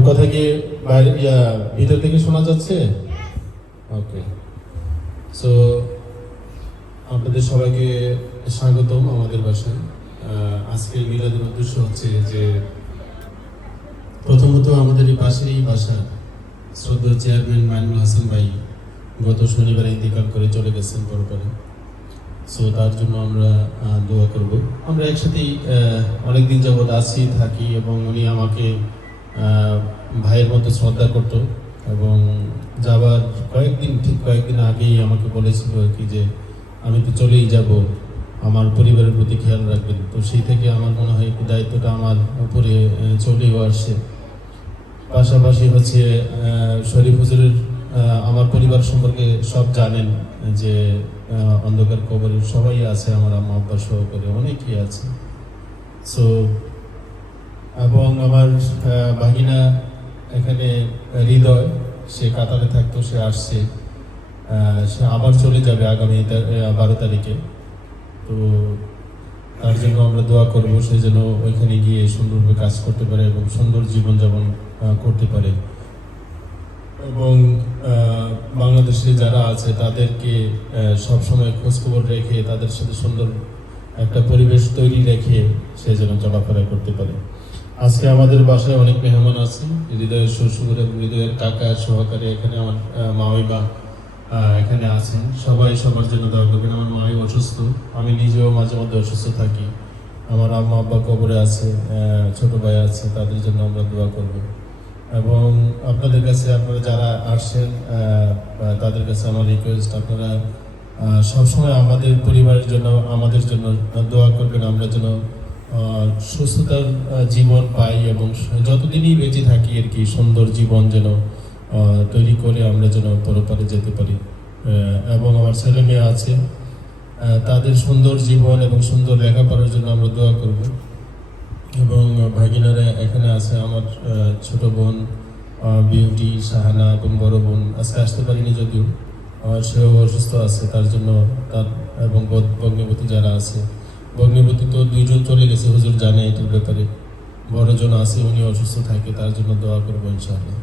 আমার কথা কি বাইরে ভিতর থেকে শোনা যাচ্ছে? ওকে, সো আপনাদের সবাইকে স্বাগতম আমাদের বাসায়। আজকের মিলাদের উদ্দেশ্য হচ্ছে যে প্রথমত আমাদের এই পাশেরই বাসা শ্রদ্ধেয় চেয়ারম্যান মাইনুল হাসান ভাই গত শনিবার ইন্তেকাল করে চলে গেছেন পরপরে। সো তার জন্য আমরা দোয়া করব। আমরা একসাথেই অনেকদিন যাবৎ আছি থাকি এবং উনি আমাকে ভাইয়ের মতো শ্রদ্ধা করতো এবং যাবার কয়েকদিন আগেই আমাকে বলেছিল আর কি যে আমি তো চলেই যাব, আমার পরিবারের প্রতি খেয়াল রাখবেন। তো সেই থেকে আমার মনে হয় দায়িত্বটা আমার উপরে চলেও আসছে। পাশাপাশি হচ্ছে শরীফ হুজুরের আমার পরিবার সম্পর্কে সব জানেন যে অন্ধকার কবরের সবাই আছে, আমার আম্মা আব্বা সহকারে অনেকেই আছে। সো এবং আমার ভাগিনা এখানে হৃদয়, সে কাতারে থাকতো, সে আসছে, সে আবার চলে যাবে আগামী 12 তারিখে। তো তার জন্য আমরা দোয়া করবো, সে যেন ওইখানে গিয়ে সুন্দরভাবে কাজ করতে পারে এবং সুন্দর জীবনযাপন করতে পারে এবং বাংলাদেশে যারা আছে তাদেরকে সবসময় খোঁজখবর রেখে তাদের সাথে সুন্দর একটা পরিবেশ তৈরি রেখে সে যেন চলাফেরা করতে পারে। আজকে আমাদের বাসায় অনেক মেহমান আছে, হৃদয়ের শ্বশুর এবং হৃদয়ের কাকা সহকারে এখানে আমার মামিমা এখানে আছেন। সবাই সবার জন্য দোয়া করবেন। আমার মাই অসুস্থ, আমি নিজেও মাঝে মধ্যে অসুস্থ থাকি। আমার আম্মা আব্বা কবরে আছে, ছোট ভাই আছে, তাদের জন্য আমরা দোয়া করব। এবং আপনাদের কাছে আপনারা যারা আসছেন তাদের কাছে আমার রিকোয়েস্ট, আপনারা সবসময় আমাদের পরিবারের জন্য আমাদের জন্য দোয়া করবেন। আমরা যেন সুস্থতার জীবন পাই এবং যতদিনই বেঁচে থাকি আর কি সুন্দর জীবন যেন তৈরি করে আমরা যেন পরপারে যেতে পারি। এবং আমার ছেলে মেয়ে আছে, তাদের সুন্দর জীবন এবং সুন্দর লেখাপড়ার জন্য আমরা দোয়া করব। এবং ভাগিনারা এখানে আছে, আমার ছোট বোন বিউটি, শাহানা এবং বড় বোন আজকে আসতে পারিনি যদিও, সেও অসুস্থ আছে, তার জন্য তার এবং ভগ্নিপতি যারা আছে, ভগ্নিপতি তো 2 জন চলে গেছে, হুজুর জানে এটার ব্যাপারে। বড়জন আছে, উনি অসুস্থ থাকে, তার জন্য দোয়া করবো ইনশাআল্লাহ।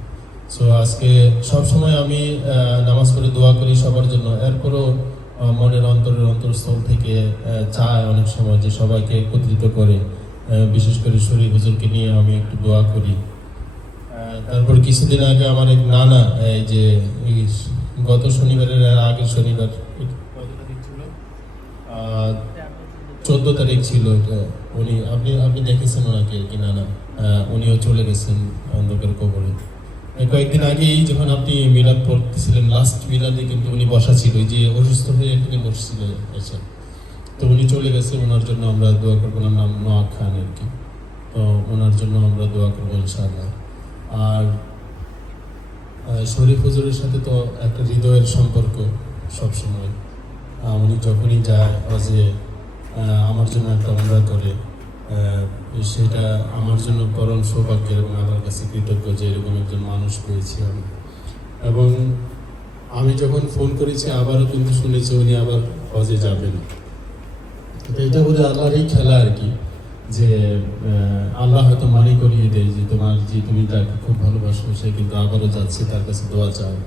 সো আজকে সবসময় আমি নামাজ পড়ে দোয়া করি সবার জন্য, এরপরও মনের অন্তরস্থল থেকে চায় অনেক সময় যে সবাইকে একত্রিত করে, বিশেষ করে শরীফ হুজুরকে নিয়ে আমি একটু দোয়া করি। তারপর কিছুদিন আগে আমার এক নানা, এই যে গত শনিবারের আগের শনিবার 14 তারিখ ছিল এটা, উনি আপনি দেখেছেন ওনাকে কি নানা, উনিও চলে গেছেন অন্ধকার কবরে। কয়েকদিন আগেই যখন আপনি মিলাদ পড়তেছিলেন, লাস্ট মিলাদে কিন্তু উনি বসা ছিল, যে অসুস্থ হয়ে এখানে বসছিল এসে, তো উনি চলে গেছে। ওনার জন্য আমরা দোয়া করবো। ওনার নাম নোয়া খান আর কি, তো ওনার জন্য আমরা দোয়া করবো ইনশাআল্লাহ। আর শরীফ হুজুরের সাথে তো একটা হৃদয়ের সম্পর্ক সবসময়। উনি যখনই যায় হজে আমার জন্য একটা উমরা করে, সেটা আমার জন্য পরম সৌভাগ্যের এবং আমার কাছে কৃতজ্ঞ যে এরকম একজন মানুষ পেয়েছি আমি। এবং আমি যখন ফোন করেছি আবারও কিন্তু শুনেছি উনি আবার হজে যাবেন। তো এটা বোধ হয় আল্লাহরই খেলা আর কি, যে আল্লাহ হয়তো মনে করিয়ে দেয় যে তুমি তাকে খুব ভালোবাসো, সে কিন্তু আবারও যাচ্ছে, তার কাছে দোয়া চায়,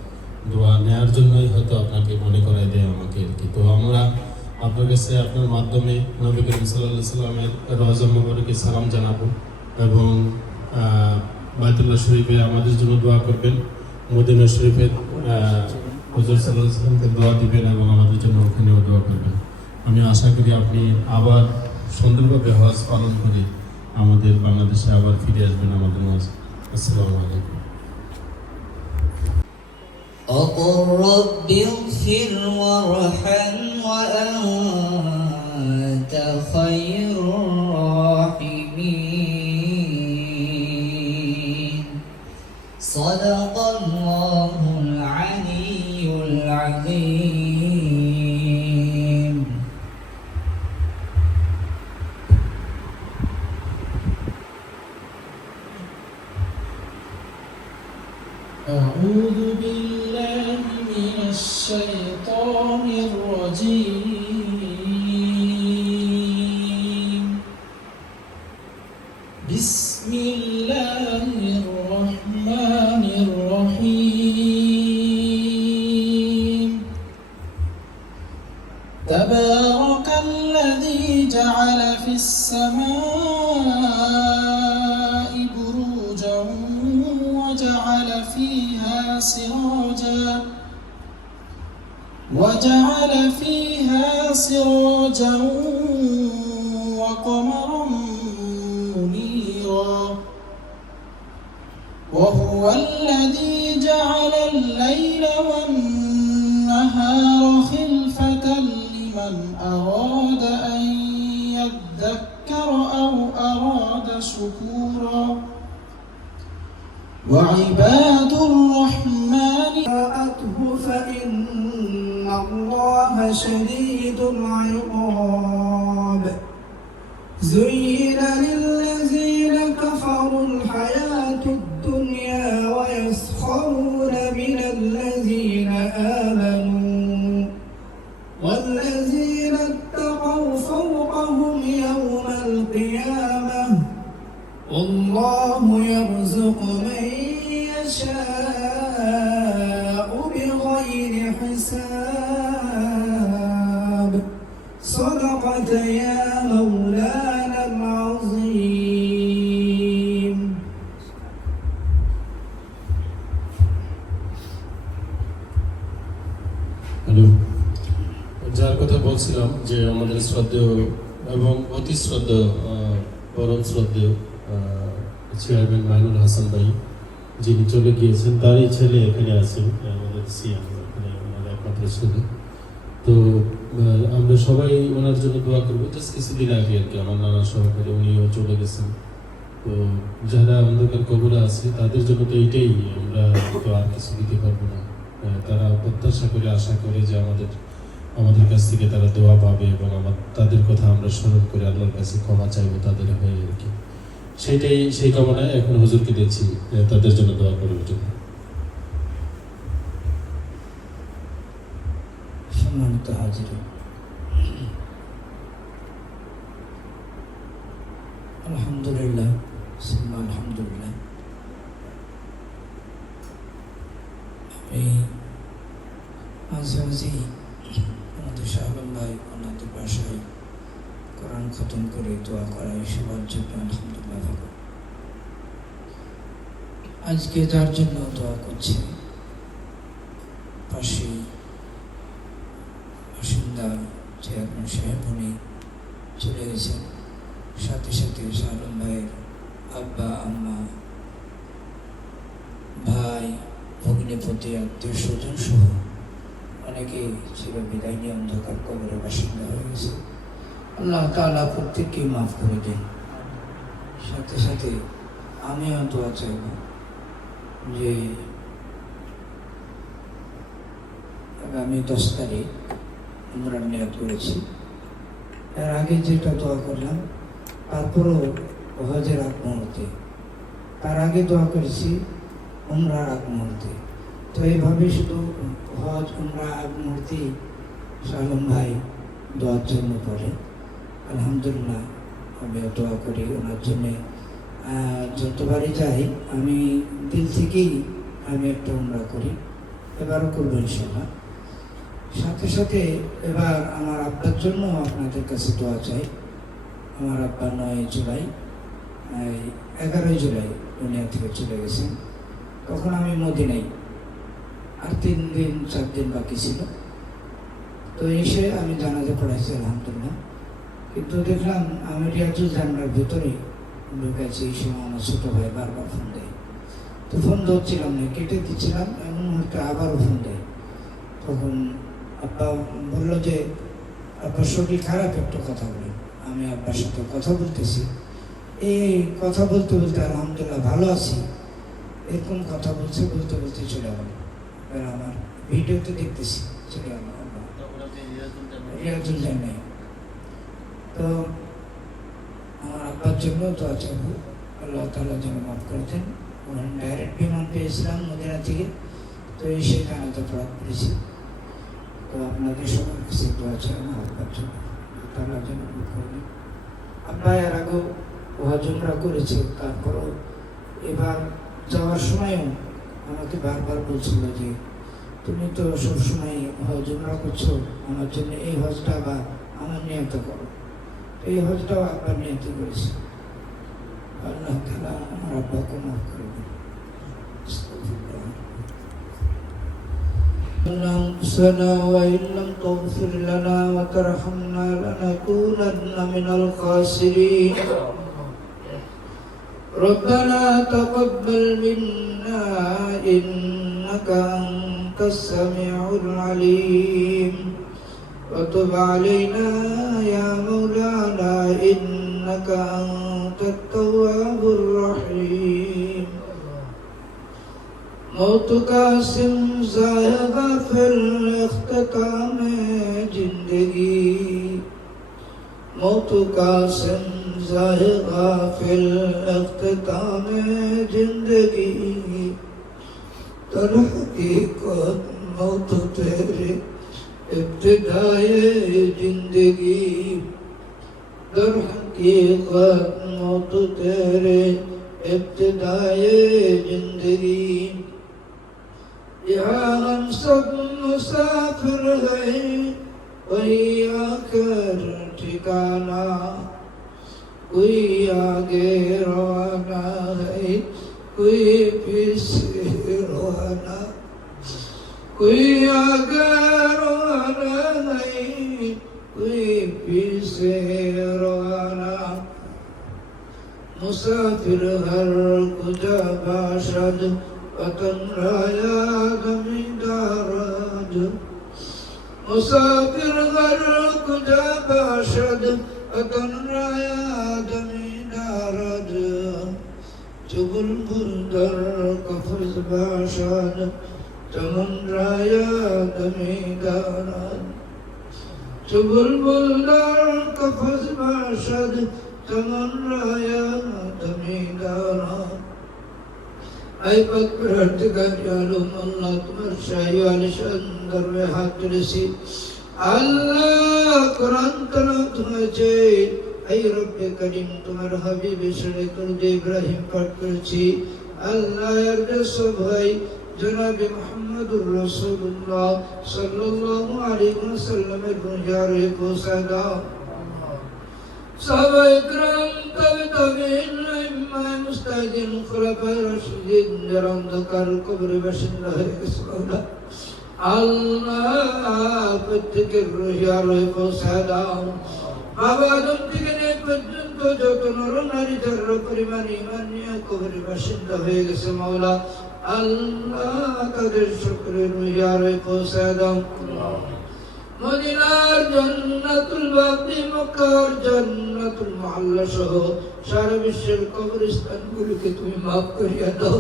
দোয়া নেওয়ার জন্যই হয়তো আপনাকে মনে করাই দেয় আমাকে আর কি। তো আমরা আপনার কাছে আপনার মাধ্যমে নবী করিম সাল্লাল্লাহু আলাইহি সাল্লামের রওজা মুবারকে সালাম জানাবো এবং বাইতুল্লাহ শরীফে আমাদের জন্য দোয়া করবেন, মদিনা শরীফে হুজুর সাল্লাল্লাহু আলাইহি সাল্লামকে দোয়া দিবেন এবং আমাদের জন্য ওখানেও দোয়া করবেন। আমি আশা করি আপনি আবার সুন্দরভাবে হজ পালন করে আমাদের বাংলাদেশে আবার ফিরে আসবেন আমাদের মাঝে। আসসালামু আলাইকুম। وقل رب اغفر وارحم وأنت خير الراحمين صدق الله العلي العظيم. أعوذ بالله من الشيطان الرجيم. بسم الله الرحمن السماء بروجا وجعل فيها سراجا وقمرا منيرا وهو الذي جعل الليل والنهار خلفة لمن أراد أن يذكر أو أراد شكورا وعباد الرحمن فإن الله شديد العقاب زين للذين كفروا الحياة الدنيا ويسخرون من الذين آمنوا والذين اتقوا فوقهم يوم القيامة والله يرزق من يشاء بغير حساب صدقت يا مولانا العظيم হ্যালো, যার কথা বলছিলাম যে আমাদের শ্রদ্ধেয় এবং অতি শ্রদ্ধেয় পরম শ্রদ্ধেয় চেয়ারম্যান মাইনুল হাসান ভাই যিনি চলে গিয়েছেন, তারই ছেলে এখানে আছেন, আমাদের সিএম এখানে ওনার একমাত্র ছেলে। তো আমরা সবাই ওনার জন্য দোয়া করবো। জাস্ট কিছুদিন আগে আর কি আমার নানা সহকারে উনিও চলে গেছেন। তো যারা অন্ধকার কবরে আছে তাদের জন্য তো এইটাই, আমরা তো আর কিছু দিতে পারবো না। তারা প্রত্যাশা করে আশা করে যে আমাদের কাছ থেকে তারা দোয়া পাবে এবং তাদের কথা আমরা স্মরণ করে আল্লাহর কাছে ক্ষমা চাইবো তাদের হয়ে আর কি। সেই কামনায় এখন হুজুরকে দিচ্ছি তাদের জন্য দোয়া করার জন্য। সম্মানিত হাজির, আলহামদুলিল্লাহ আলহামদুলিল্লাহ, আমি মাঝে মাঝেই আমাদের শাহবান ভাই ওনাদের বাসায় কোরআন খতম করে দোয়া করাই সবার জন্য আলহামদুলিল্লাহ ভালো। আজকে যার জন্য দোয়া করছি পাশে বাসিন্দা চেয়ারম্যান সাহেব উনি চলে গেছেন, সাথে সাথে শাহবান ভাইয়ের আব্বা আম্মা ভাই ভগ্নিপতি আত্মীয় স্বজন সহ অনেকে ছিল বিদায় নিয়ে অন্ধকার কবরে বাসিন্দা হয়ে গেছে। আল্লাহ তাআলা প্রত্যেককে মাফ করে দেন। সাথে সাথে আমিও দোয়া চাইব যে আগামী 10 তারিখ আমরা নিয়ত করেছি, এর আগে যেটা দোয়া করলাম তারপরও হজের আগ মুহূর্তে, তার আগে দোয়া করেছি উমরার আগ মুহূর্তে। তো এইভাবে শুধু হজ উমরা আগ মুহূর্তে শালম ভাই দোয়ার জন্য পড়ে। আলহামদুলিল্লাহ আমিও দোয়া করি ওনার জন্যে। যতবারই যাই আমি দিল থেকেই আমি একটা উমরা করি, এবারও করবো ইনশাল্লাহ। সাথে সাথে এবার আমার আব্বার জন্য আপনাদের কাছে দোয়া চাই। আমার আব্বা 9 জুলাই 11 জুলাই দুনিয়া থেকে চলে গেছেন। তখন আমি মদিনায়, আর 3 দিন 4 দিন বাকি ছিল। তো এসে আমি জানাজা পড়াইছি আলহামদুলিল্লাহ। কিন্তু দেখলাম আমি রিয়াজুল জান্নার ভিতরে ঢুকেছি, এই সময় আমার ছোটো ভাই বারবার ফোন দেয়। তো ফোন ধরছিলাম না, কেটে দিচ্ছিলাম, এমন মুহূর্তে আবারও ফোন দেয়। তখন আব্বা বললো যে আব্বার শরীর খারাপ, একটু কথা বলি। আমি আব্বার সাথে কথা বলতেছি, এই কথা বলতে বলতে আলহামদুলিল্লাহ ভালো আছি এরকম কথা বলতে বলতে চলে গেল। এবার আমার ভিডিওতে দেখতেছি চলে গেল আব্বা রিয়াজুল জান্নাহ। তো আমার আব্বার জন্য দোয়া চাইব, আল্লাহ তাআলা যেন মাফ করে দেন। ডাইরেক্ট বিমান পেয়েছিলাম মদিনা থেকে, তো এই সেখানে তো পড়া করেছি। তো আপনাদের সবার কাছে দোয়া চাই আমার আব্বার জন্য, তাআলা যেন মাফ করে দেন। আব্বা এর আগেও হজ উমরা করেছে, তারপরও এবার যাওয়ার সময়ও আমাকে বারবার বলছিল যে তুমি তো সবসময় হজ উমরা করছো, আমার জন্য এই হজটা বা আমার নিয়ত করো। এই হজটাও আব্বার নিয়ত করেছি। আল্লাহ তাআলা আমার আব্বাকে মাফ করে দিন। أنفسنا وإن لم تغفر لنا وترحمنا لنكونن من الخاسرين. ربنا تقبل منا إنك أنت السميع العليم وتب علينا يا مولانا إنك أنت التواب الرحيم. موت قاسم ज़ायगा फिर इख्तिताम जिंदगी. मौत कासिम ज़ायगा फिर इख्तिताम जिंदगी. तलहकीकत मौत तेरे इब्तिदाए जिंदगी. दरहकीकत मौत तेरे इब्तिदाए जिंदगी. यहाँ हम सब मुसाफिर हैं वही आकर ठिकाना. कोई आगे रवाना है कोई पीछे रवाना. कोई आगे रवाना है कोई पीछे रवाना. मुसाफिर हर कुजा बाशद वतन राया जमींदाराज. मुसाफिर हर कुजा बाशद वतन राया जमींदाराज. चुबुलबुल दर कफज बाशद चमन राया जमींदाराज. चुबुलबुल दर कफज बाशद चमन राया जमींदाराज. ऐ पद परवरदिगार आलम अल्लाह तुम्हारे शाही वाले शानदार में हाथ तुलसी अल्लाह कुरान तलावत হয়েছে. ऐ रब्बे करीम तुम्हारे हबीब शरे तुल्द इब्राहिम पाठ করেছি. আল্লাহ এর সব ভাই জনাবে মুহাম্মদুর রাসূলুল্লাহ সাল্লাল্লাহু আলাইহি ওয়াসাল্লামের রোজারে পৌঁছা দাও. সাহাবা ইকরাম তাবিঈন ইমাম মুস্তাহিদিন খুলাফায়ে রাশিদিন যারা অন্ধকার কবরে বাসিন্দা হয়ে গেছে আল্লাহ প্রত্যেকের রোজারে পৌঁছা দাও. বাবা আদম থেকে নিয়ে পর্যন্ত যত নর নারী যারা পরিমাণ ঈমান নিয়ে কবরে বাসিন্দা হয়ে গেছে মাওলা আল্লাহ তাদের সকলের রোজারে পৌঁছা দাও. মদিনার জান্নাতুল বাকি মক্কার জান্নাতুল মুআল্লা সহ সারা বিশ্বের কবরস্থানগুলোকে তুমি মাফ করিয়া দাও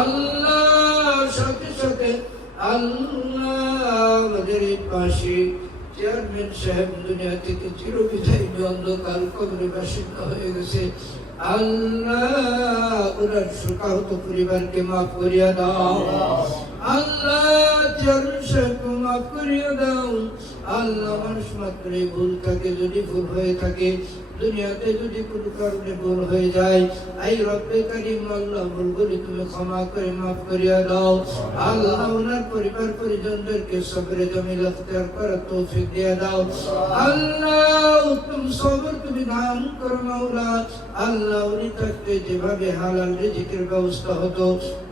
আল্লাহ. সাথে সাথে আল্লাহ আমাদের এই পাশে চেয়ারম্যান সাহেব দুনিয়া থেকে চিরবিদায় নিয়ে অন্ধকার কবরে বাসিন্দা হয়ে গেছে আল্লাহ ওনার শোকাহত পরিবারকে মাফ করিয়া দাও আল্লাহ. চেয়ারম্যান সাহেবকে মাফ করিয়া দাও আল্লাহ. মানুষ মাত্রই ভুল থাকে, যদি ভুল হয়ে থাকে দুনিয়াতে যদি কোনো কারণে ভুল হয়ে যায় আই রব্বে কারীম আল্লাহ ভুলগুলি তুমি ক্ষমা করে মাফ করিয়া দাও আল্লাহ. ওনার পরিবার পরিজনদেরকে সবরে জমিল ইখতিয়ার করার তৌফিক দিয়ে দাও আল্লাহ. উত্তম সবর তুমি দান করো মাওলা আল্লাহ. উনি থাকতে যেভাবে হালাল রিজিকের ব্যবস্থা হতো,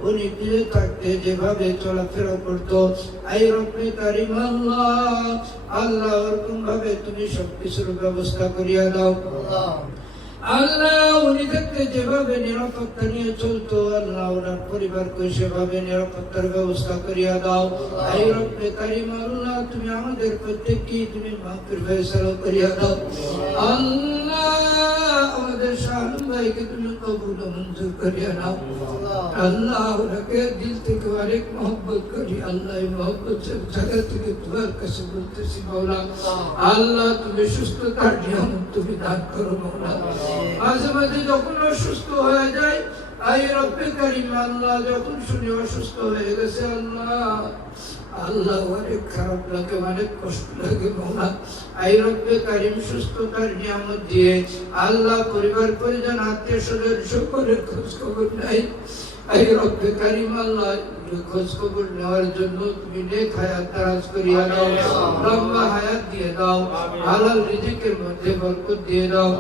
উনি ফিরে থাকতে যেভাবে চলাফেরা করতো আই রব্বে কারীম আল্লাহ আল্লাহ ওরকম ভাবে তুমি সবকিছুর ব্যবস্থা করিয়া দাও আল্লাহ. উনি থাকতে যেভাবে নিরাপত্তা নিয়ে চলতো আল্লাহ ওনার পরিবারকে সেভাবে নিরাপত্তার ব্যবস্থা করিয়া দাও আই রব্বে কারীম আল্লাহ. তুমি আমাদের প্রত্যেককে তুমি মাফের ফয়সালা করিয়া দাও আল্লাহ. আমাদের শাহাদত ভাইকে তুমি কবুল ও মঞ্জুর করিয়া নাও আল্লাহ. ওনাকে দিল থেকে অনেক মহব্বত করি আল্লাহ. এই মহব্বতের জায়গা থেকে তোমার কাছে বলতেছি মাওলা আল্লাহ তুমি সুস্থতার নিয়ামত তুমি দান করো মাওলা. মাঝে মাঝে যখন অসুস্থ হয়ে যায় আই রব্বে কারীম আল্লাহ, যখন শুনি অসুস্থ হয়ে গেছে আল্লাহ আল্লাহ অনেক খারাপ লাগে, অনেক কষ্ট লাগে মাওলা। আই রব্বে কারীম সুস্থতার নিয়ামত দিয়ে আল্লাহ পরিবার পরিজন আত্মীয় স্বজন সকলের খোঁজ খবর নাই এই রব্বে কারীম আল্লাহ খোঁজ খবর নেওয়ার জন্য তুমি নেক হায়াত দারাজ করিয়া দাও, লম্বা হায়াত দিয়ে দাও, হালাল রিজিকের মধ্যে বরকত দিয়ে দাও।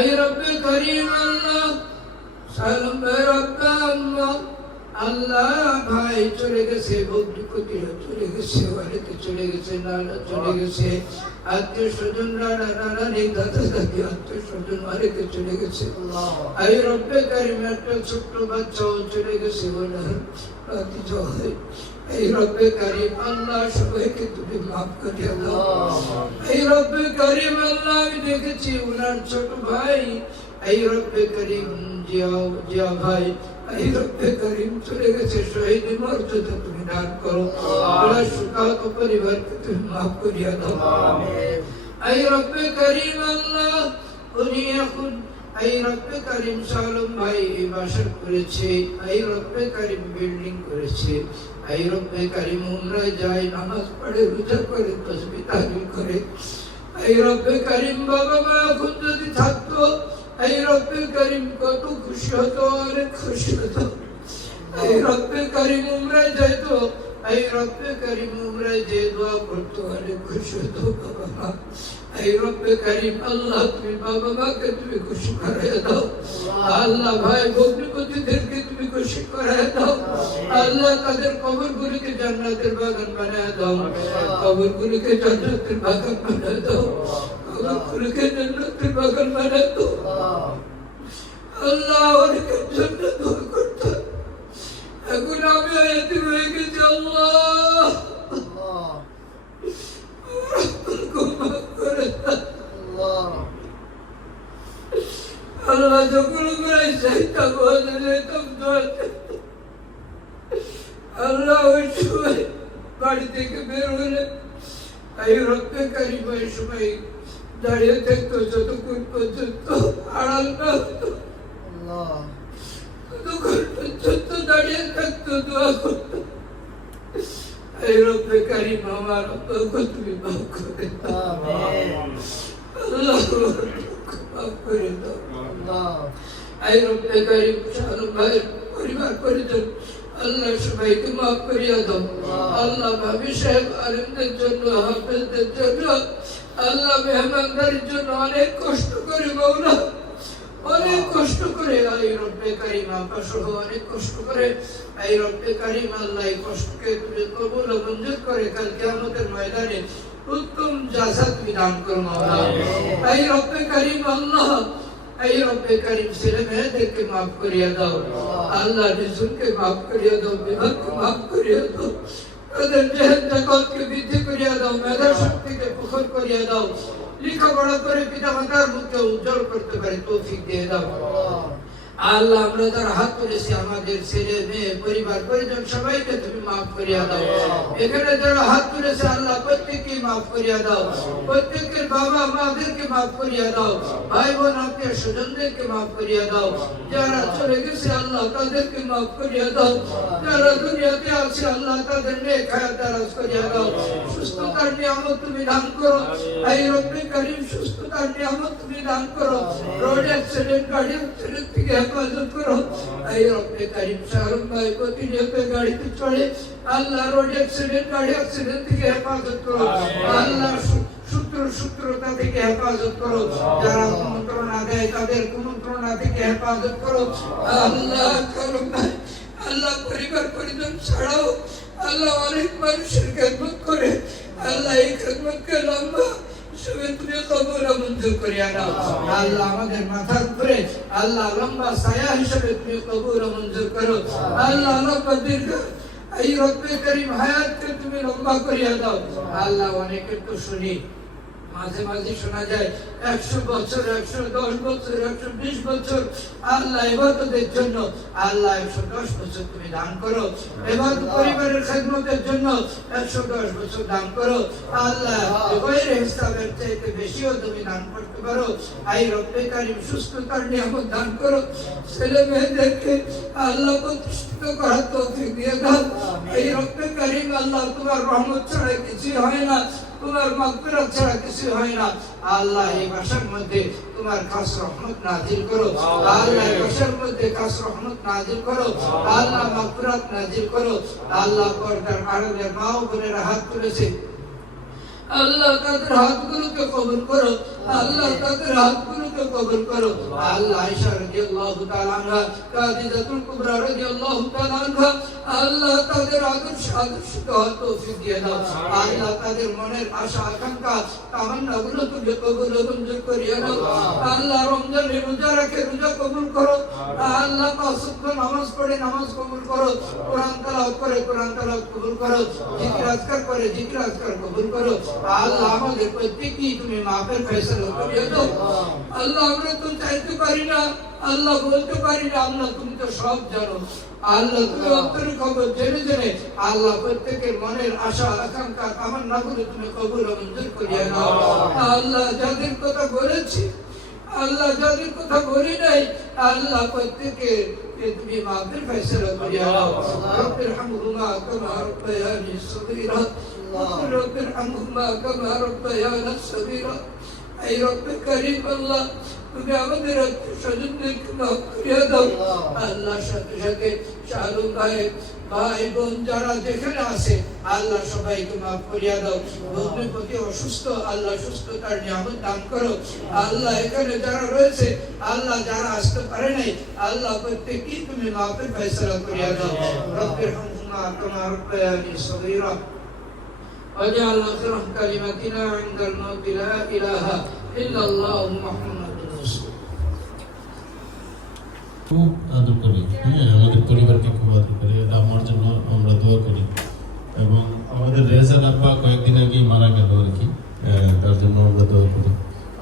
এই রব্বে কারীম আল্লাহ সালাম রব্বা আল্লাহ আল্লাহ ভাই চলে গেছে, বন্ধু কতিরা চলে গেছে, বাড়িতে চলে গেছে, নানা চলে গেছে, আত্মীয় স্বজন নানা দাদা দাদি আত্মীয় স্বজন বাড়িতে চলে গেছে। এই রব্বে কারীম একটা ছোট্ট বাচ্চাও চলে গেছে, এই রব্বে কারীম আল্লাহ সবাইকে তুমি মাফ করিয়া দাও। এই রব্বে কারীম আল্লাহ আমি দেখেছি ওনার ছোট ভাই এই রব্বে কারীম জিয়া ভাই এই রব্বে কারীম চলে গেছে, শহীদের মর্যাদা তুমি দান করো, ওনার শোকাহত পরিবারকে তুমি মাফ করিয়া দাও। এই রব্বে কারীম আল্লাহ উনি এখন এই রব্বে কারীম সালম ভাই এই বাসা করেছে, এই রব্বে কারীম বিল্ডিং করেছে, এই রব্বে কারীম উমরায় যায়, নামাজ পড়ে, রোজা করে, তাসবিহ তাহলিল করে। এই রব্বে কারীম বাবা মা এখন যদি থাকতো এই রব্বে কারীম কত খুশি হতো, অনেক খুশি হতো। এই রব্বে কারীম উমরায় যাইতো, এই রব্বে কারীম উমরায় যে দোয়া করতো, অনেক খুশি হতো বাবা মা। এই রব্বে কারীম আল্লাহ তুমি বাবা মাকে তুমি খুশি করাইয়া দাও, আল্লাহ ভাই ভগ্নিপতিদেরকে তুমি খুশি করাইয়া দাও, আল্লাহ তাদের কবরগুলিকে জান্নাতের বাগান বানাইয়া দাও, কবরগুলিকে জান্নাতের বাগান বানাইয়া দাও, কবরগুলিকে জান্নাতের বাগান বানাইয়া দাও। আল্লাহ অনেকের জন্য দোয়া করতাম, এখন আমি এতিম হয়ে গেছি, আল্লাহ আল্লাহ যখন চাইতাম আল্লাহ ওই সময় বাড়ি থেকে বের হলে এই রব্বে কারীম ওই সময় দাঁড়িয়ে থাকতো, যতক্ষণ পর্যন্ত আড়াল না হতো ততক্ষণ পর্যন্ত দাঁড়িয়ে থাকতো, দোয়া করতো। এই রব্বে কারীম আমার আব্বাকে তুমি মাফ করে দাও, আল্লাহ মাফ করে দাও। এই রব্বে কারীম সালম ভাইয়ের পরিবার পরিজন আল্লাহ সবাইকে মাফ করিয়া দাও। আল্লাহ ভাবি সাহেব আলেমদের জন্য, হাফেজদের জন্য, আল্লাহ মেহমানদারির জন্য অনেক কষ্ট করে মাওলা, অনেক কষ্ট করে এই রব্বে কারীম আপা সহ অনেক কষ্ট করে এই রব্বে কারীম আল্লাহ এই কষ্টকে তুমি কবুল ও মঞ্জুর করে কাল কিয়ামতের ময়দানে উত্তম জাযা তুমি দান করো মাওলা। এই রব্বে কারীম আল্লাহ এই রব্বে কারীম ছেলে মেয়েদেরকে মাফ করিয়া দাও, আল্লাহ রিজুলকে মাফ করিয়া দাও, বিভাগকে মাফ করিয়া দাও, তাদের জেহেন জাকাতকে বৃদ্ধি করিয়া দাও, মেধা শক্তিকে প্রখর করিয়া দাও, লেখাপড়া করে পিতা মাতার মুখকে উজ্জ্বল করতে পারে তৌফিক দিয়ে দাও। আল্লাহ আমরা যারা হাত তুলেছি আমাদের ছেলে মেয়ে পরিবার পরিজন সবাইকে তুমি মাফ করিয়া দাও। এখানে যারা হাত তুলেছে আল্লাহ প্রত্যেককে মাফ করিয়া দাও, প্রত্যেকের বাবা মাদেরকে মাফ করিয়া দাও, ভাই বোন আত্মীয় স্বজনদেরকে মাফ করিয়া দাও, যারা চলে গেছে আল্লাহ তাদেরকে মাফ করিয়া দাও, যারা দুনিয়াতে আছে আল্লাহ তাদের নেক হায়াত দারাজ করিয়া দাও, সুস্থতার নিয়ামত তুমি দান করো। এই রব্বে কারীম সুস্থতার নিয়ামত তুমি দান করো, রোড অ্যাক্সিডেন্ট গাড়ি অ্যাক্সিডেন্ট থেকে হেফাজত করো। এই রব্বে কারীম সালম ভাই প্রতিনিয়ত গাড়িতে চড়ে আল্লাহ রোড অ্যাক্সিডেন্ট গাড়ি অ্যাক্সিডেন্ট থেকে হেফাজত করো, আল্লাহ শত্রুতা থেকে হেফাজত করো, যারা কুমন্ত্রণা দেয় তাদের কুমন্ত্রণা থেকে হেফাজত করো। আল্লাহ সালম ভাই আল্লাহ পরিবার পরিজন ছাড়াও আল্লাহ অনেক মানুষের খেদমত করে, আল্লাহ এই খেদমতকে লম্বা মঞ্জুর করিয়া দাও। আল্লাহ আমাদের মাথার উপরে আল্লাহ লম্বা ছায়া হিসেবে তুমি কবুল মঞ্জুর করো। আল্লাহ দীর্ঘ এই রব্বে কারীম হায়াতকে তুমি লম্বা করিয়া দাও। আল্লাহ অনেকের তো শুনি মাঝে মাঝে শোনা যায় 100 বছর 110 বছর 120 বছর আল্লাহ ইবাদতের জন্য, আল্লাহ 110 বছর তুমি দান করো, ইবাদত পরিবারের খেদমতের জন্য 110 বছর দান করো। আল্লাহ গয়রে হিসাবের চাইতে বেশিও তুমি দান করতে পারো। এই রব্বে কারীম সুস্থতার নিয়ামত দান করো, ছেলে মেয়েদেরকে আল্লাহ প্রতিষ্ঠিত করার তৌফিক দিয়ে দাও। এই রব্বে কারীম আল্লাহ তোমার রহমত ছাড়া কিছু হয় না, তোমার মাগফিরাত ছাড়া কিছু হয় না। আল্লাহ এই মাসের মধ্যে তোমার খাস রহমত নাজিল করো। আল্লাহ এই মাসের মধ্যে খাস রহমত নাজিল করো। আল্লাহ মাগফিরাত নাজিল করো। আল্লাহ পর্দার আড়ালে মা ও বোনেরা হাত তুলেছে, আল্লাহ তাদের হাতগুলোকে কবুল করো। আল্লাহ তাদের হাতগুলোকে কবুল করো। আল্লাহ আয়েশা রাদিয়াল্লাহু তাআলা আনহা, খাদিজাতুল কুবরা রাদিয়াল্লাহু তাআলা আনহা, আল্লাহ তাদের আদর্শ তৌফিক দিয়ে দাও। আল্লাহ তাদের মনের আশা আকাঙ্ক্ষা তামান্নাগুলো তুমি কবুল ও মঞ্জুর করিয়ে নাও। আল্লাহ রমজানে রোজা রাখে রোজা কবুল করো। আল্লাহ পাঁচ ওয়াক্ত নামাজ পড়ে নামাজ কবুল করো। কোরআন তেলাওয়াত করে কোরআন তেলাওয়াত কবুল করো। জিকির আজকার করে জিকির আজকার কবুল করো। আল্লাহ আমাদের প্রত্যেককেই তুমি মাফের ফয়সালা করিয়ে দাও। আল্লাহ আমরা তো চাইতে পারি না, আল্লাহ বলতে পারি না, আল্লাহ তুমি তো সব জানো। আল্লাহ তুমি অন্তরের খবর জেনে জেনে আল্লাহ প্রত্যেকের মনের আশা আকাঙ্ক্ষা তামান্নাগুলো তুমি কবুল ও মঞ্জুর করিয়ে নাও। আল্লাহ যাদের কথা বলেছি, আল্লাহ যাদের কথা বলি নাই, আল্লাহ প্রত্যেকে তুমি মাফের ফয়সালা করিয়ে নাও। রব্বিরহামহুমা কামা রাব্বায়ানি সগীরা রব্বিরহামহুমা কামা রাব্বায়ানি সগীরা। এই রব্বে কারীম আল্লাহ তুমি আমাদের আত্মীয়-স্বজনদেরকে মাফ করিয়ে দাও। আল্লাহ সাথে সাথে শাহরুখ ভাই বোন যারা যেখানে আছে আল্লাহ সবাইকে মাফ করিয়া দাও। ভগ্নিপতি অসুস্থ, আল্লাহ সুস্থতার নিয়ামত দান করো। আল্লাহ এখানে যারা রয়েছে, আল্লাহ যারা আসতে পারে নাই, আল্লাহ প্রত্যেককেই তুমি মাফের ফয়সালা করিয়া দাও। রব্বিরহামহুমা কামা রাব্বায়ানি সগীরা واجعل آخر كلمتنا عند الموت لا إله إلا الله محمد رسول الله। খুব আদর করি, হ্যাঁ আমাদের পরিবারকে খুব আদর করি। আমার জন্য আমরা দোয়া করি এবং আমাদের রেজাল আব্বা কয়েকদিন আগেই মারা গেল আর কি, তার জন্য আমরা দোয়া করি।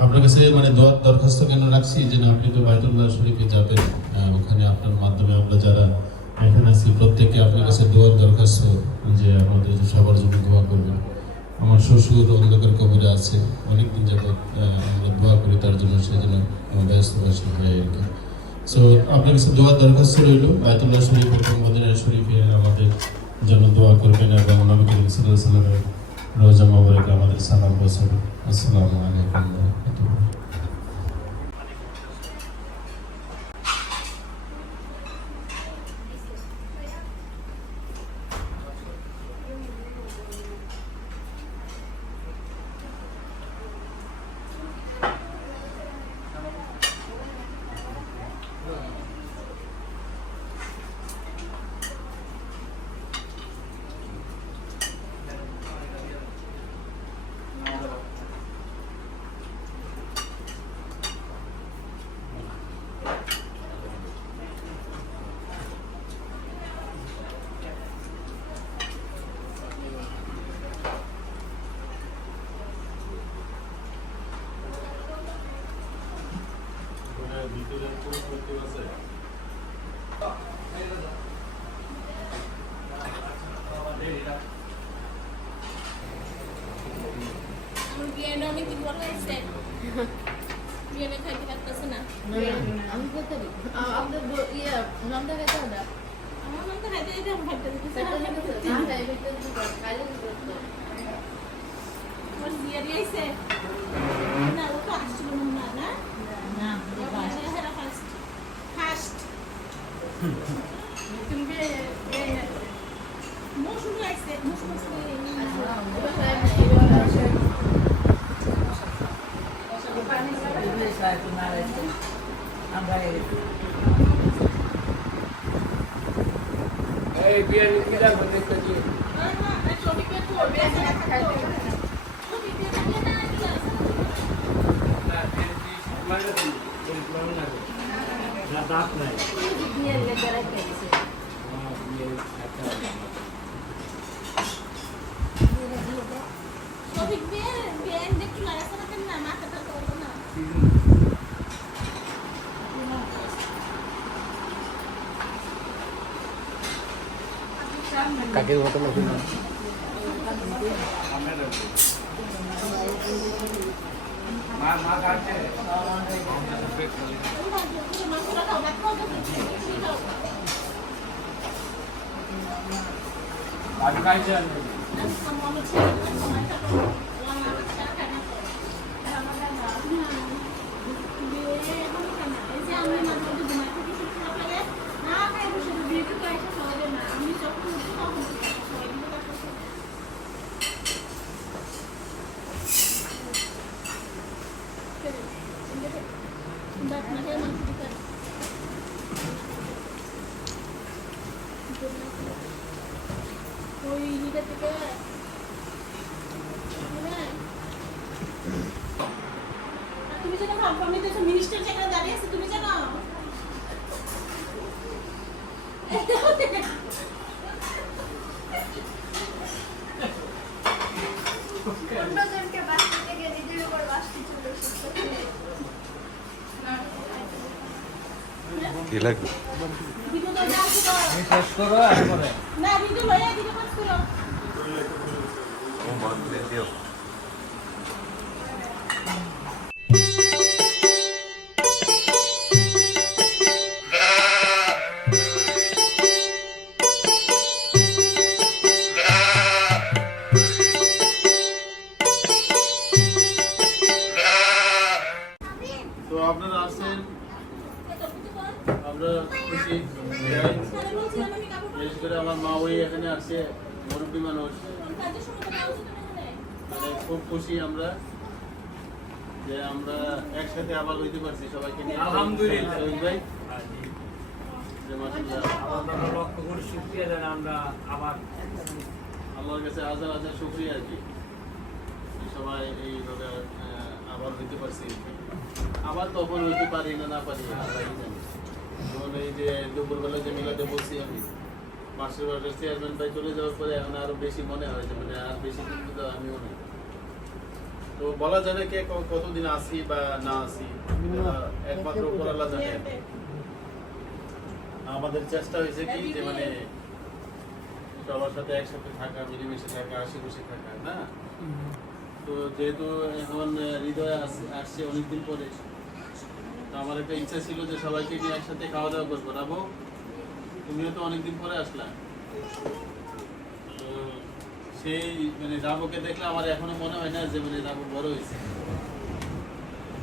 আপনার কাছে মানে দোয়ার দরখাস্ত কেন রাখছি যে না, আপনি তো বায়তুল্লাহ শরীফে যাবেন, ওখানে আপনার মাধ্যমে আমরা যারা এখানে আছি প্রত্যেকে আপনার কাছে দোয়ার দরখাস্ত যে আমাদের সবার জন্য দোয়া করবেন। আমার শ্বশুর অন্ধকার কবরে আছে, অনেকদিন যাবত আমরা দোয়া করি তার জন্য, সেই জন্য ব্যস্তবাসী হয়ে আর কি। সো আপনার কাছে দোয়ার দরখাস্ত রইল, বায়তুল্লাহ শরীফ এবং মদিনা শরীফে আমাদের জন্য দোয়া করবেন এবং নবী করিম সাল্লাল্লাহু আলাইহি ওয়াসাল্লামের রওজা মুবারকে আমাদের সালাম পৌঁছাবেন। আসসালামু আলাইকুম ওয়া রাহমাতুল্লাহ। অনেকদিন বড় হয়েছে, বিয়ে খাইতে পারতেছে না। আমি করতে পারি আপনার ইয়ে নামটা খাইতে হবে, আমার নাম তো খাইতে দিতে আমার বিয়ে দিয়েছে না, ও তো আসছিল না না না ফার্স্ট তুমি মৌসুম আসছে, মৌসুম আসছে এই বিয়ার কিরা বলতে কি ছবিতে করবে খাইতে ছবিতে থাকে না না দাঁত নাই বিয়ে লেগে রাখছে ছবি বিয়ে বিয়ে দেখতে লাগছে না কেন, মাথাটা করব না। কাকের মতো না মা কাটছে আজ খাইছে ওই দিকে থেকে তুমি যেন কোম্পানিতে এসে মিনিস্টার যেখানে দাঁড়িয়ে আছে তুমি জানো অন্যজনকে বাঁচতে থেকে নিজের উপর বাঁচতে চলে এসেছে। কি লাগবে ভিডিও তো যাও তো শেষ করো এরপরে না ভিডিও লয়ে দিকে পাস করো ও মান দিও তো আপনারা আসছেন, এটা বুঝতে পার আমরা খুশি। তাহলে বলছিলাম আমি কাপড় বিশেষ করে আমার মা ওই এখানে আসছে, মুরব্বী মানুষ, কাজের সময় তো পাওয়া যেত না এখানে মানে খুব খুশি আমরা যে আমরা একসাথে আবার হইতে পারছি সবাইকে নিয়ে। আলহামদুলিল্লাহ। শহীদ ভাই যে মাশাআল্লাহ, আমরা লক্ষ্য করে শুক্রিয়া জানাই আমরা আবার আল্লাহর কাছে হাজার হাজার শুকরিয়া আর কি, যে সবাই এইভাবে আবার হইতে পারছি। আবার তখন হইতে পারি না না পারি আল্লাহই জানে। যেমন এই যে দুপুরবেলা যে মিলাতে বলছি আমি, মাস্টার বাসার চেয়ারম্যান ভাই চলে যাওয়ার পরে এখন আরো বেশি মনে হয় যে মানে আর বেশি কিন্তু আমিও নেই। তো বলা যাবে কে কতদিন আসি বা না আসি, এটা একমাত্র উপর আল্লাহ জানে। আমাদের চেষ্টা হয়েছে কি যে মানে সবার সাথে একসাথে থাকা, মিলেমিশে থাকা, আশেপাশে থাকা না। তো যেহেতু এখন হৃদয়ে আসছে অনেকদিন পরে, তো আমার একটা ইচ্ছা ছিল যে সবাইকে নিয়ে একসাথে খাওয়া দাওয়া করবো। রাবো, তুমিও তো অনেকদিন পরে আসলা, তো সেই মানে রাবুকে দেখলে আমার এখনো মনে হয় না যে মানে রাবু বড় হয়েছে।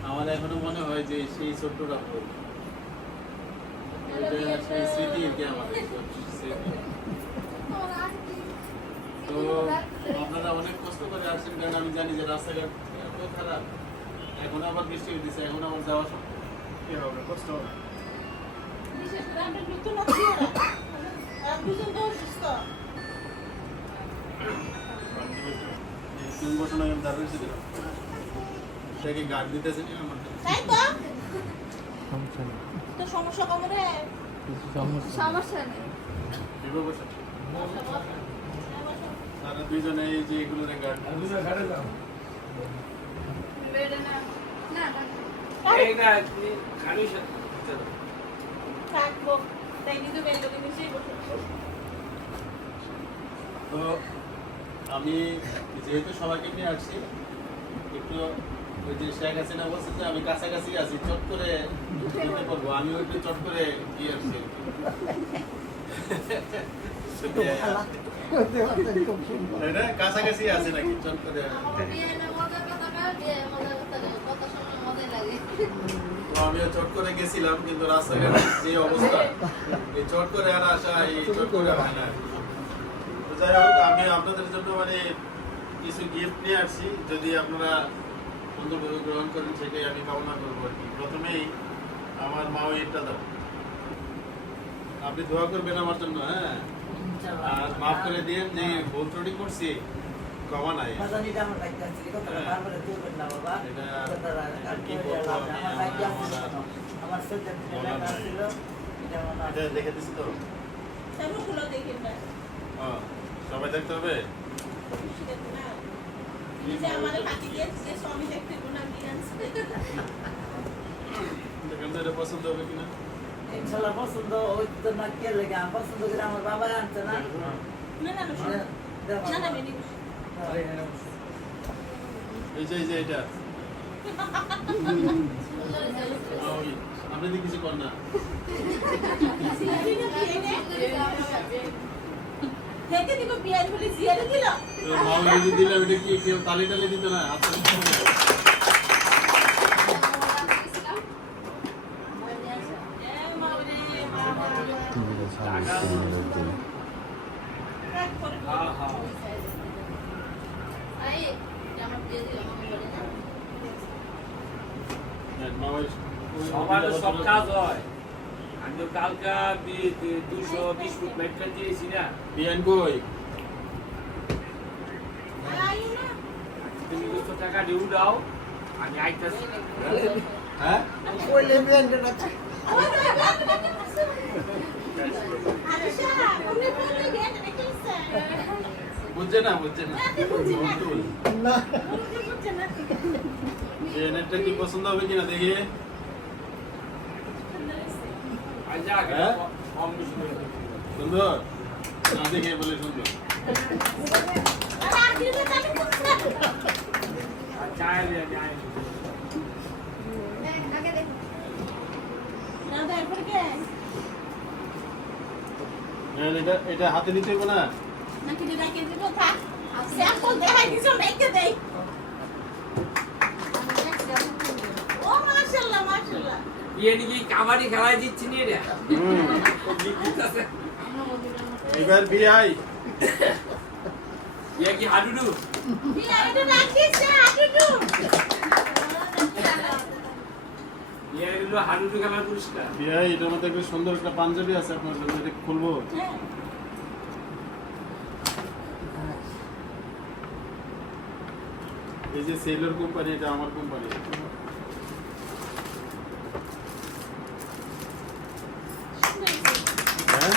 আমার এখনো মনে হয় যে সেই ছোট্ট রাবু, ওইটা সেই স্মৃতি আর কি, আমাদের স্মৃতি। তো আপনারা অনেক কষ্ট করে আসছেন, কারণ আমি জানি যে রাস্তাঘাট এত খারাপ। এখন আবার বৃষ্টি হইতেছে, এখন আবার যাওয়া সম্ভব কি হবে, কষ্ট হবে। বিশেষ করে আমরা মৃত্যু না ছিল আর দুজন তো অসুস্থ তিন বছর আগে দাঁড় হয়েছে দিলাম, সেটাকে গার্ড দিতেছে না আমার। তাই তো সমস্যা কমরে সমস্যা নেই। বিবাহ বছর তারা দুইজনে এই যে এগুলো গার্ড বেড়ে না না এই না খালি থাকবো তাই কিন্তু বেলকে মিশিয়ে বসে তো আমি যেহেতু সবাইকে নিয়ে আসছি, একটু ওই যে শেখ হাসিনা বলছে যে আমি কাছাকাছি আছি, চট করে যেতে পারবো, আমি একটু চট করে গিয়ে আসছি। এটা কাছাকাছি আছে নাকি চট করে? বিয়ে না মজার কথা না বিয়ে মজার কথা শুনলে মজাই লাগে। তো আমিও চট করে গেছিলাম, কিন্তু রাস্তাঘাটের যে অবস্থা, এই চট করে আর আসা, এই চট করে হয় না। তো যাই হোক, আমি আপনাদের জন্য মানে কিছু গিফট নিয়ে আসছি, যদি আপনারা সুন্দরভাবে গ্রহণ করেন সেটাই আমি কামনা করবো আর কি। প্রথমেই আমার মা এটা দাও, আপনি দোয়া করবেন আমার জন্য, হ্যাঁ, আর মাফ করে দিন যে ভুল ত্রুটি করছি, ক্ষমা নাই। এটা কি বলবো আমি, এটা দেখে দিচ্ছি তো। তারপর খুলো দেখেন না সবাই দেখতে হবে। খুশি দেখো না নিজে আমাদের পাতি দিয়ে যে স্বামী দেখতে কোন আমি আনছি দেখেন তো এটা পছন্দ হবে কিনা। ইনশাআল্লাহ পছন্দ হইতো না, কে লেগে আমি পছন্দ করে আমার বাবা আনছে না। না না না না মেনি এই যে এটা ওই, আপনি তো কিছু কর না। দেখে দিকে বিয়ার বলে জিয়ারে দিল তো মাও যদি দিলাম এটা কি কেউ তালি টালি দিত না হাত তালি দিত না? সবার তো সব কাজ হয়। আমি তো কালকা 220 ফুট মেট্রো দিয়েছি না। বিয়ান কই? তুমি 200 টাকা ডিউ দাও, আমি আইতাছি। হ্যাঁ? আরে শালা উনি বলে গেট রেখেছে বুঝছে না বুঝছে না বুঝছে না ভুল। বুঝছে না বিয়ানেরটা কি পছন্দ হবে কিনা দেখি। আর যা হ্যাঁ? কম বেশি করে দিও। সুন্দর না দেখে বলে সুন্দর। আরে আগে তো চালু করছে আর চাইলে যাই। আগে দেখ না দা এরপর কে এটা হাতে নিতে হবে না। নাকি দিদা কে দিব থাক স্যাম্পল দেখাই দিছো দেখে দেই ও মাশাআল্লাহ মাশাআল্লাহ ইয়ে নাকি কাবাডি খেলায় দিচ্ছি নি রে। এবার বিআই ইয়ে কি হাডুডু? বিয়া এটা রাখিছে আটুটু ইয়ে হলো হাডুডু খেলার পুরস্কার। বিআই এটার মধ্যে একটা সুন্দর একটা পাঞ্জাবি আছে আপনার জন্য, এটা খুলবো। হ্যাঁ এই যে সেলর কোম্পানি, এটা আমার কোম্পানি। হ্যাঁ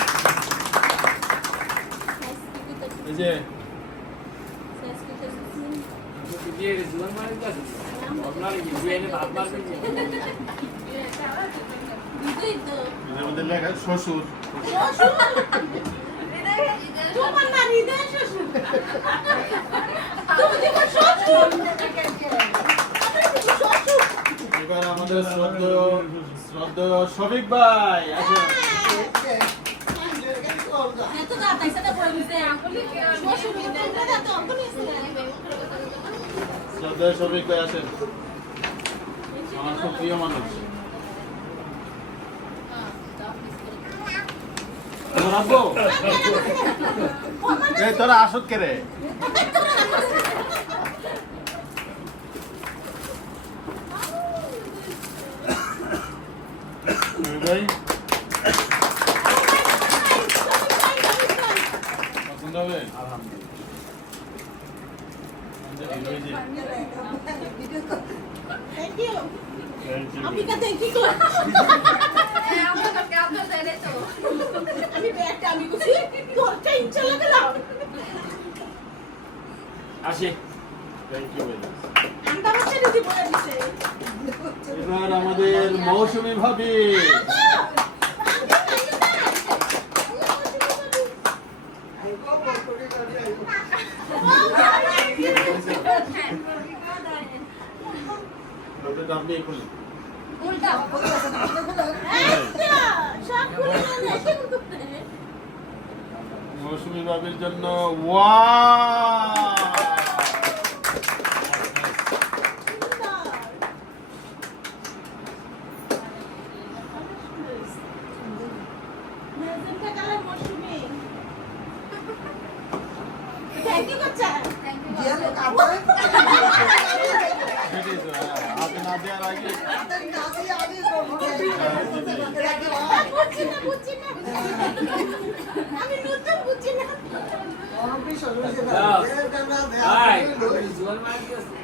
এই যে দিয়ে জীবন মানে যাচ্ছে। আপনার কি বিয়ে ভাত মারবে কি? দিদি তো এটার মধ্যে লেখা শ্বশুর। তোমার না হৃদয় শ্বশুর তুমি দেখো শ্বশুর এবার আমাদের শ্রদ্ধেয় শফিক ভাই আসেন। এত দাঁড়াই সাথে বলতে শ্বশুর তোমরা তো আপনি শ্রদ্ধেয় শফিক ভাই আসেন, আমার খুব প্রিয় মানুষ। তোর আব্বু এই তোরা আসত কে রে? ভাই পছন্দ হবে? থ্যাংক ইউ আপনি কা থ্যাংক ইউ আপনার সাইডে তো আমি ব্যাগটা আমি খুশি ঘরটা ইনশাআল্লাহ দাও আসি। থ্যাংক ইউ ভাই। আমরা হচ্ছে দিদি বলে দিছে এবার আমাদের মৌসুমী ভাবি। ওটা আপনি খুলুন। উল্টা সব খুলে দেন মৌসুমী ভাবির জন্য wow magenta colour Moushumi thank you বাচ্চা থ্যাংক ইউ সেটাই তো, হাতে না দেওয়ার আগে বুঝছি না আমি নতুন বুঝছি না হাই জীবন মানে যাচ্ছে।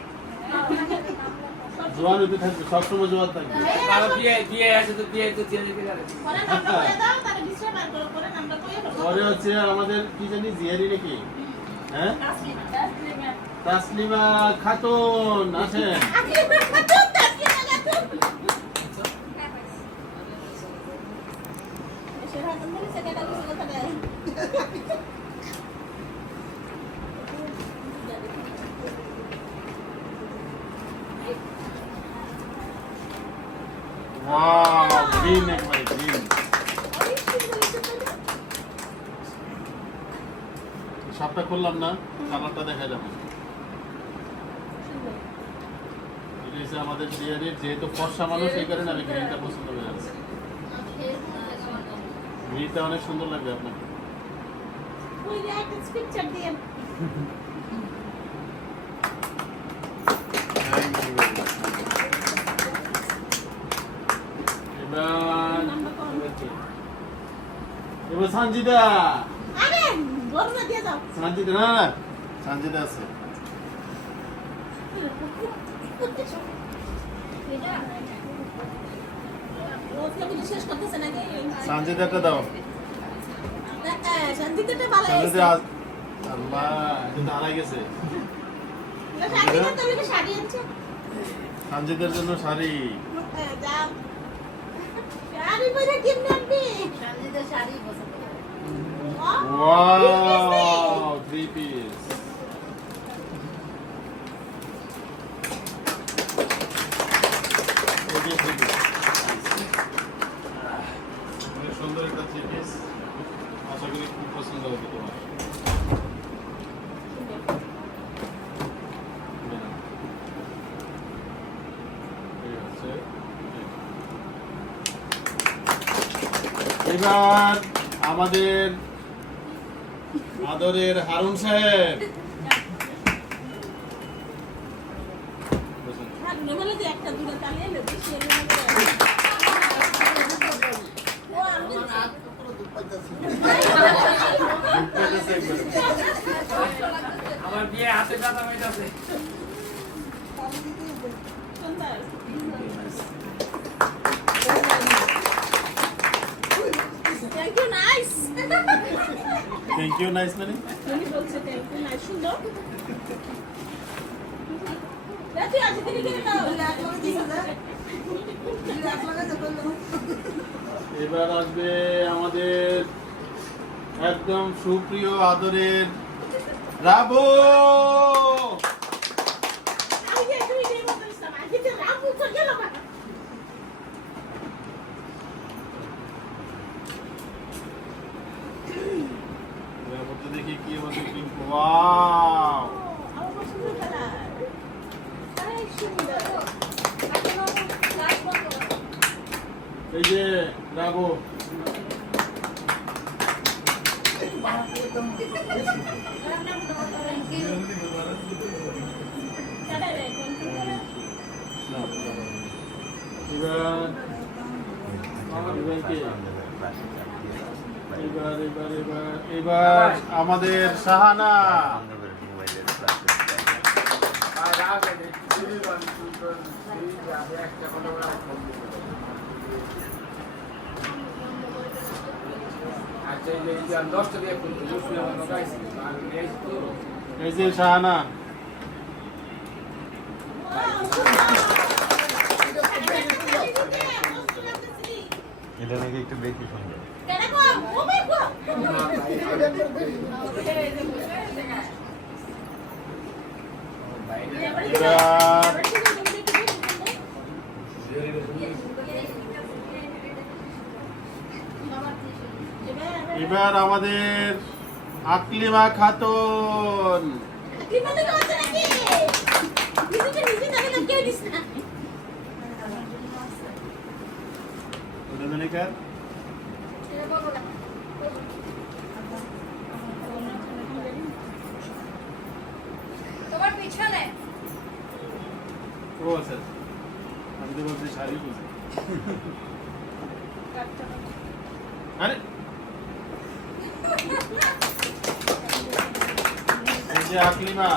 জোয়ান হতে থাকবে, সবসময় জোয়ান থাকবে। তারা বিয়ে আছে তো বিয়ে তো চেঞ্জ করে যাবে। পরে নামটা বলে দাও তার বিশ্রাম আর করো পরে নামটা কইও পরে হচ্ছে আমাদের কি জানি জিয়ারি নাকি, হ্যাঁ তাসলিমা খাতুন আসেন। ওয়াও গ্রিন একবারে গ্রিন। সবটা খুললাম না, কালারটা দেখা যাবে। এটা হচ্ছে আমাদের বিয়ারের, যেহেতু ফর্সা মানুষ এই কারণে আমি গ্রিনটা পছন্দ করে আছি। গ্রিনটা অনেক সুন্দর লাগবে আপনাকে। ওই যে একটা পিকচার দিয়ে এবার সঞ্জিদা, আরে বড় না দিয়ে দাও সঞ্জিদা না, সঞ্জিদা আছে। ওকে বুঝে শেষ করতেছে নাকি সঞ্জিদাটা দাও। সঞ্জিতাটা ভালো সঞ্জিদা আছে আল্লাহ, কিন্তু হারাই গেছে। সঞ্জিতা তুমি শাড়ি আনছো সঞ্জিদার জন্য শাড়ি। যাও শাড়ি পরে কেমনে আনবি সঞ্জিতা শাড়ি পছন্দ করে। Wow, 3 piece. অনেক সুন্দর একটা 3 পিস, আশা করি খুব পছন্দ হবে তোমার। ঠিক আছে, এবার আমাদের আদরের হারুন সাহেব। বলে যে একটা দূরে তালিয়ে নেবে আমার বিয়ে হাতে ব্যথা পাইতাছে। Thank you nice thank you nice মানে উনি বলছে থ্যাংক ইউ নাইস সুন্দর রাতে আজ থেকে দিয়ে দাও এবার আসবে আমাদের একদম সুপ্রিয় আদরের রাবু। আগে তুই দিয়ে বলিস না আগে যে রামু তো গেল না রাবুতে দেখি কি হবে, কি ওয়াও, আমার পছন্দের কালার আরে সুন্দর এই যে রাবু। এবার এবার এবার এবার এবার আমাদের শাহানা। আচ্ছা এই যে 10টা দিয়ে করতে মুসলিম আমার গাইছি আর নেই তো এই যে শাহানা। এটা নাকি একটু বেশি সুন্দর। কেরকম ও মাই গড এবার আমাদের আকলিমা খাতুন। কি বলে কথা নাকি নিজে নিজে তাহলে কে দিস না রজনীকার তোমার পিছনে ও স্যার, আমি তো বলছি শাড়ি বুঝি। আরে এই যে আকলিমা,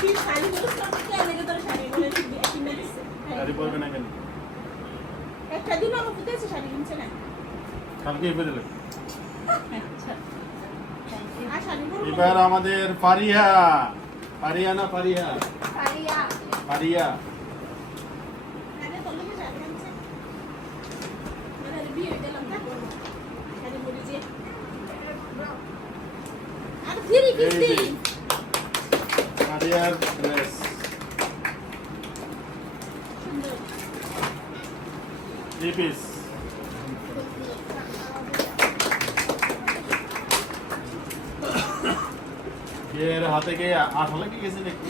কি শাড়ি বলছ না কে লাগে তোর শাড়ি বলে কিনে দিছে শাড়ি পরবে না কেন? একটা দিন আমার পুতে আছে শাড়ি কিনছে না কালকে এসে দিলে। আচ্ছা আর শাড়ি পরবো এবার আমাদের ফারিয়া। ফারিয়া না ফারিয়া? পারিয়া ফারিয়া। আরে তোর লোকে শাড়ি কিনছে মানে বিয়ে দিলাম তা শাড়ি পরে যে আর ফিরি এই যে কিস্তি ফারিয়ার ড্রেস। সুন্দর 3 পিস। এর হাতে কে আঠা লেগে গেছে নাকি?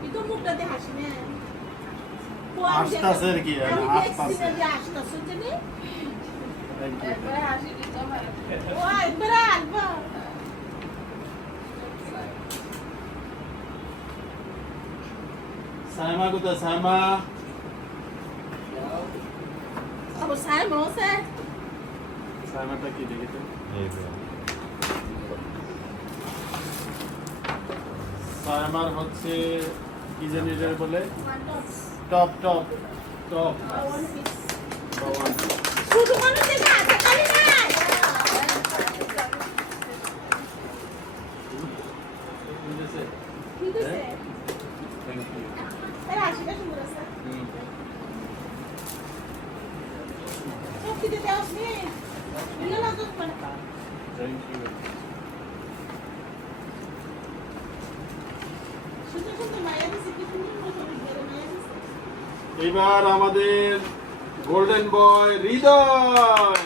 কিন্তু মুখটাতে হাসি না আসতাছে আর কি, আসতাছে। আসতাছে জানি Thank you. একবারে হাসি দিত আমার ও একবারে আসবা সাইমা কোথায়? সাইমা আবার সাই মছে সাইমাটা কি দেখেছো? এই যে সাইমার হচ্ছে কি জানি এটা বলে মান্ডস top top top one piece বাওয়ান। শুধু মানুষ দেখা খালি না বুঝেছে? ঠিক আছে থ্যাংক ইউ। এর হাসিটা সুন্দর আছে সত্যি দেওয়া আছে মিলে না তো মানে থ্যাংক ইউ। শুধু শুধু মায়া দিছে কি সুন্দর করে মায়া দিছে এবার আমাদের গোল্ডেন বয় হৃদয়।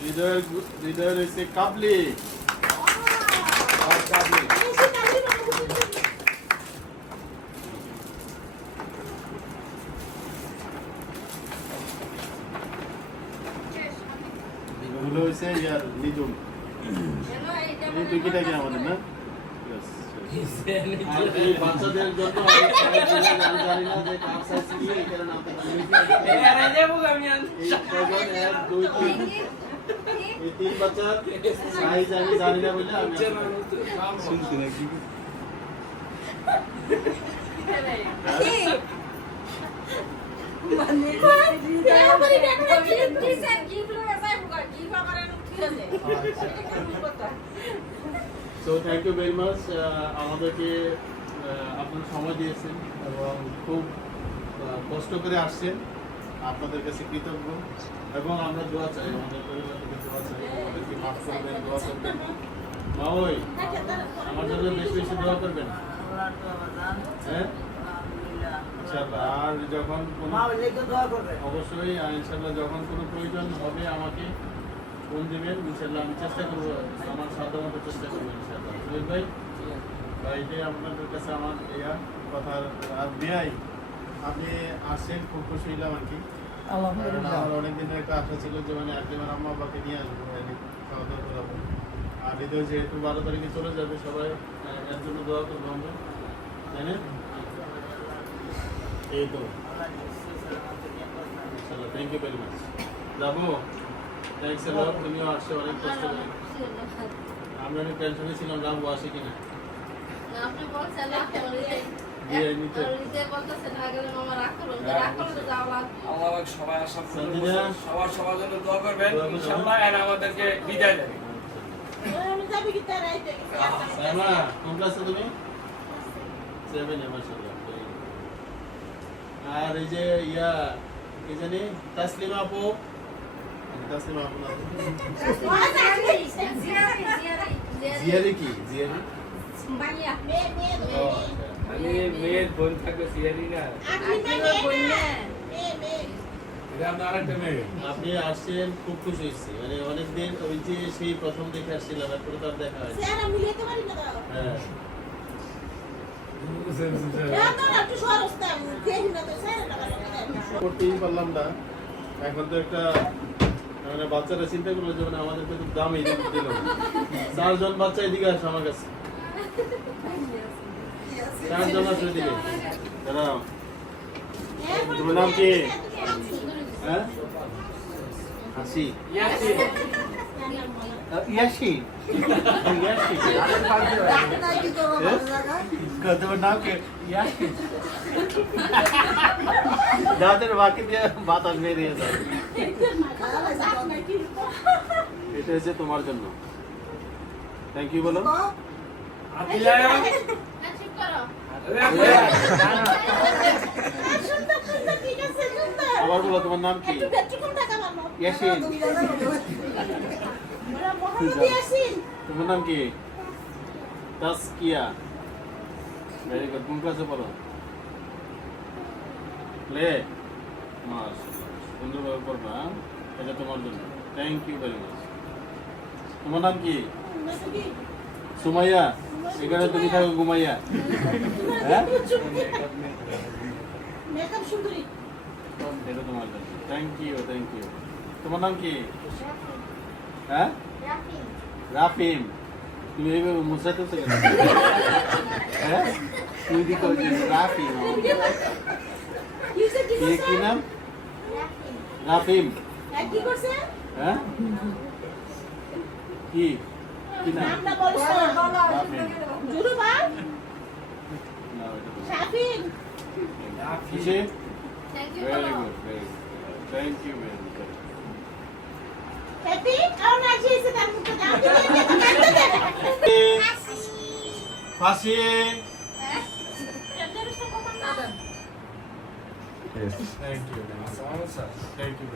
হৃদয় হৃদয় হচ্ছে কাবলি আর কাবলি। এগুলো হচ্ছে ইয়ার নিজুম। এই টুকিটা কি আমাদের না? Yes, yes. আর এই বাচ্চাদের জন্য আমি জানি না যে কার সাইজ কি এখানে নাম এই তিন বাচ্চার সাইজ আমি জানি না বলে আমি শুনছি নাকি so thank you very much আমাদেরকে আপনারা সময় দিয়েছেন এবং খুব কষ্ট করে আসছেন। আপনাদের কাছে কৃতজ্ঞ এবং আমরা দোয়া চাই, আমাদের পরিবার থেকে দোয়া চাই, আমাদেরকে মাফ করবেন, দোয়া করবেন। মা ওই আমার জন্য বেশি বেশি দোয়া করবেন, হ্যাঁ ইনশাআল্লাহ। আর যখন কোনো অবশ্যই ইনশাআল্লাহ যখন কোনো প্রয়োজন হবে আমাকে ফোন দিবেন, ইনশাআল্লাহ আমি চেষ্টা করবো, আমার সাধ্যমতো চেষ্টা করবো ইনশাআল্লাহ। সুরেশ ভাই এইটাই আপনাদের কাছে আমার কথা। আর বিয়াই আপনি আসছেন, খুব খুশি হইলাম আর কি। কারণ আমার অনেকদিনের একটা আশা ছিল যে মানে একদিন আমার আম্মা আব্বাকে নিয়ে আসবো, খাওয়া দাওয়া করাবো। আর হৃদয় যেহেতু 12 তারিখে চলে যাবে, সবাই এর জন্য দোয়া করবো আমরা, তাই না? এই তো ইনশাআল্লাহ। Thank you very much. যাবো, থ্যাংকস এ লট। তুমিও আসছো অনেক কষ্ট করে। আমরা অনেক টেনশনে ছিলাম যাবো আসে কিনা। আপনি বলছেন একটা বিয়ে নিতে আল্লাহ সবাই আসার সাদিনা। সবার জন্য দোয়া করবেন ইনশাআল্লাহ। আর আমাদেরকে বিদায় দেবেন। আমি যাবি কি তার আইতে সাইমা কোন ক্লাসে তুমি? 7 এ মাশাআল্লাহ। আর এই যে কি জানি তাসলিমা আপু, তাসলিমা আপু না জিয়ারি কি জিয়ারি আমি মেয়ের বোন থাকবে সিয়ারি না, এটা আপনার আরেকটা মেয়ে। আপনি আসছেন, খুব খুশি হয়েছি। মানে অনেকদিন ওই যে সেই প্রথম দেখে আসছিলাম, এরপরে তো আর দেখা হয় হ্যাঁ। করতেই পারলাম না। এখন তো একটা মানে বাচ্চারা চিন্তা করলো যে মানে আমাদেরকে তো দাম এই দিল। 4 জন বাচ্চা এদিকে আসে আমার কাছে, 4 জন আসে এদিকে। দাঁড়াও, তোমার নাম কি? হ্যাঁ হাসি ইয়াসি ইয়াসি ইয়াসি তোমার নাম কি? ইয়াসি দাঁতের বাকি দিয়ে বাতাস বেরিয়ে যায়। এটা হচ্ছে তোমার জন্য। থ্যাংক ইউ বলো। আপিলায় চুপ করো আবার বলো তোমার নাম কি? ইয়াসিন। তোমার নাম কি? তাসকিয়া ভেরি গুড কোন ক্লাসে পড়ো প্লে মাশাআল্লাহ সুন্দরভাবে পড়বা হ্যাঁ? এটা তোমার জন্য থ্যাংক ইউ ভেরি মাচ তোমার নাম কি সুমাইয়া এখানে তুমি থাকো ঘুমাইয়া হ্যাঁ মেকআপ সুন্দরী এটা তোমার জন্য থ্যাংক ইউ তোমার নাম কি হ্যাঁ রাফিম তুমি এইভাবে মুসাইতেছো কেন হ্যাঁ তুমি কি করছিস রাফিম কি নাম রাফিম কি করছে হ্যাঁ কি নাম নামটা বলিস না রাফিম জুরু ভাই না এটা বলো। শাফিন কিসে Thank you, very Mama. Good thank you very much happy আর না এসে তার মুখে দাও ফাঁসি Yes. Thank you thank you